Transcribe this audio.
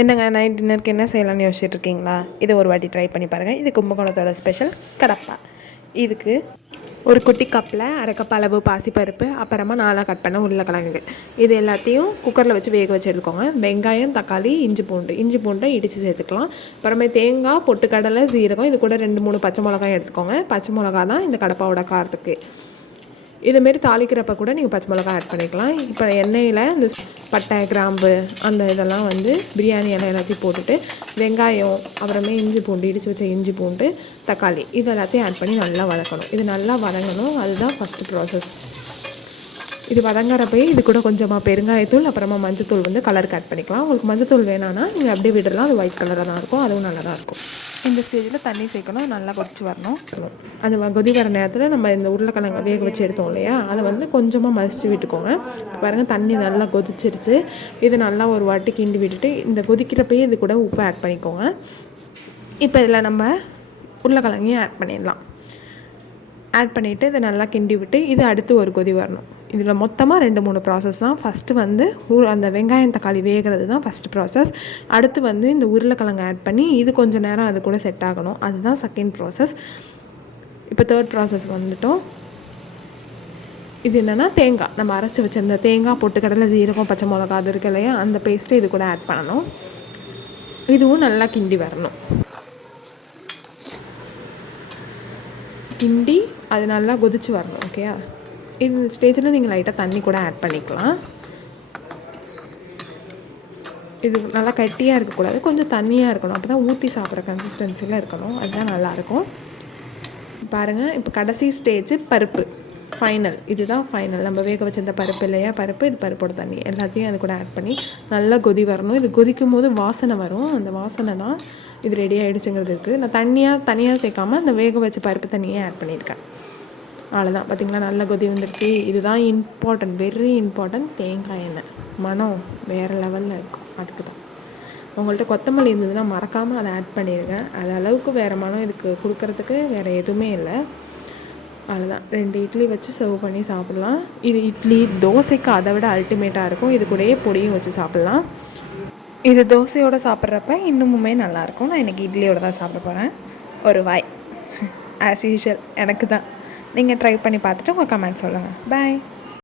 என்னங்க நைட் டின்னருக்கு என்ன செய்யலாம்னு யோசிச்சுட்டு இருக்கீங்களா ஒரு வாட்டி ட்ரை பண்ணி பாருங்கள் இது கும்பகோணத்தோட ஸ்பெஷல் கடப்பா. இதுக்கு ஒரு குட்டி கப்பில் அரை கப் அளவு பாசிப்பருப்பு அப்புறமா நாலாக கட் பண்ண உருளைக்கிழங்கு. இது எல்லாத்தையும் குக்கரில் வச்சு வேக வச்சு எடுத்துக்கோங்க வெங்காயம் தக்காளி இஞ்சி பூண்டு. இஞ்சி பூண்டை இடித்து சேர்த்துக்கலாம். அப்புறமே தேங்காய் பொட்டுக்கடலை சீரகம் இது கூட ரெண்டு மூணு பச்சை மிளகாய் எடுத்துக்கோங்க. பச்சை மிளகா தான் இந்த கடப்பாவோட காரத்துக்கு. இதுமாரி தாளிக்கிறப்ப கூட நீங்கள் பச்சை மிளகா ஆட் பண்ணிக்கலாம். இப்போ எண்ணெயில் இந்த பட்டை கிராம்பு அந்த இதெல்லாம் வந்து பிரியாணி எண்ணெய் எல்லாத்தையும் போட்டுட்டு வெங்காயம் அப்புறமே இஞ்சி பூண்டு இடித்து வச்ச இஞ்சி பூண்டு தக்காளி இது எல்லாத்தையும் ஆட் பண்ணி நல்லா வதக்கணும். இது நல்லா வதங்கணும். அதுதான் ஃபஸ்ட்டு ப்ராசஸ் இது வதங்குறப்பயே இது கூட கொஞ்சமாக பெருங்காயத்தூள் அப்புறமா மஞ்சத்தூள் வந்து கலருக்கு ஆட் பண்ணிக்கலாம். உங்களுக்கு மஞ்சத்தூள் வேணான்னா நீங்கள் அப்படியே விடலாம். அது ஒயிட் கலராக தான் இருக்கும். அதுவும் நல்லா தான் இருக்கும். இந்த ஸ்டேஜில் தண்ணி சேர்க்கணும். நல்லா கொதிச்சு வரணும். அந்த வ- கொதி வர நேரத்தில் நம்ம இந்த உருளைக்கிழங்கு வேக வச்சு எடுத்தோம் இல்லையா? அதை வந்து கொஞ்சமாக மசிச்சு விட்டுக்கோங்க. இப்ப பாருங்க தண்ணி நல்லா கொதிச்சிருச்சு. இது நல்லா ஒரு வாட்டி கிண்டி விட்டுட்டு இந்த கொதிக்கிறப்பயே இது கூட உப்பு ஆட் பண்ணிக்கோங்க. இப்போ இதில் நம்ம உருளைக்கிழங்கையும் ஆட் பண்ணிடலாம். ஆட் பண்ணிவிட்டு இதை நல்லா கிண்டி விட்டு இது அடுத்து ஒரு கொதி வரணும். இதில் மொத்தமாக ரெண்டு மூணு ப்ராசஸ் தான். ஃபஸ்ட்டு வந்து ஊ அந்த வெங்காயம் தக்காளி வேகிறது தான் ஃபஸ்ட்டு ப்ராசஸ் அடுத்து வந்து இந்த உருளைக்கிழங்கு ஆட் பண்ணி இது கொஞ்சம் நேரம் அது கூட செட் ஆகணும். அதுதான் செகண்ட் ப்ராசஸ் இப்போ தேர்ட் ப்ராசஸ் வந்துட்டோம். இது என்னென்னா தேங்காய். நம்ம அரைச்சி வச்சிருந்த தேங்காய் பொட்டுக்கடலை ஜீரகம் பச்சை மிளகா அது இருக்கு இல்லையா? அந்த பேஸ்ட்டு இது கூட ஆட் பண்ணணும். இதுவும் நல்லா கிண்டி வரணும். கிண்டி அது நல்லா கொதிச்சு வரணும் ஓகேயா இந்த ஸ்டேஜில் நீங்கள் லைட்டாக தண்ணி கூட ஆட் பண்ணிக்கலாம். இது நல்லா கட்டியாக இருக்கக்கூடாது. கொஞ்சம் தண்ணியாக இருக்கணும். அப்போ தான் ஊற்றி சாப்பிட்ற கன்சிஸ்டன்சியில் இருக்கணும். அதுதான் நல்லாயிருக்கும். பாருங்கள் இப்போ கடைசி ஸ்டேஜ் பருப்பு. ஃபைனல் இதுதான் ஃபைனல் நம்ம வேக வச்சிருந்த பருப்பு இல்லையா? பருப்பு இது பருப்போட தண்ணி. எல்லாத்தையும் அது கூட ஆட் பண்ணி நல்லா கொதி வரணும். இது கொதிக்கும் போது வாசனை வரும். அந்த வாசனை தான் இது ரெடி ஆகிடுச்சுங்கிறதுக்கு நான் தண்ணியாக தனியாக சேர்க்காம அந்த வேக வச்ச பருப்பு தண்ணியே ஆட் பண்ணியிருக்கேன். அவ்வளோதான் பார்த்தீங்களா நல்ல கொதி வந்துடுச்சு இதுதான் இம்பார்ட்டன்ட் வெரி இம்பார்ட்டன்ட் தேங்காய் எண்ணெய். மனம் வேறு லெவலில் இருக்கும். அதுக்கு தான் உங்கள்கிட்ட கொத்தமல்லி இருந்ததுன்னா மறக்காமல் அதை ஆட் பண்ணிடுங்க அது அளவுக்கு வேறு மனம் இதுக்கு கொடுக்கறதுக்கு வேறு எதுவுமே இல்லை. அவ்வளோதான் ரெண்டு இட்லி வச்சு சர்வ் பண்ணி சாப்பிட்லாம். இது இட்லி தோசைக்கு அதை விட அல்டிமேட்டாக இருக்கும். இது கூடயே பொடியும் வச்சு சாப்பிட்லாம். இது தோசையோடு சாப்பிட்றப்ப இன்னுமுமே நல்லாயிருக்கும் நான் இன்றைக்கி இட்லியோட தான் சாப்பிட போகிறேன் ஒரு வாய். ஆஸ் யூஷுவல் எனக்கு தான் நீங்கள் ட்ரை பண்ணி பார்த்துட்டு உங்கள் கமெண்ட் சொல்லுங்கள் பாய்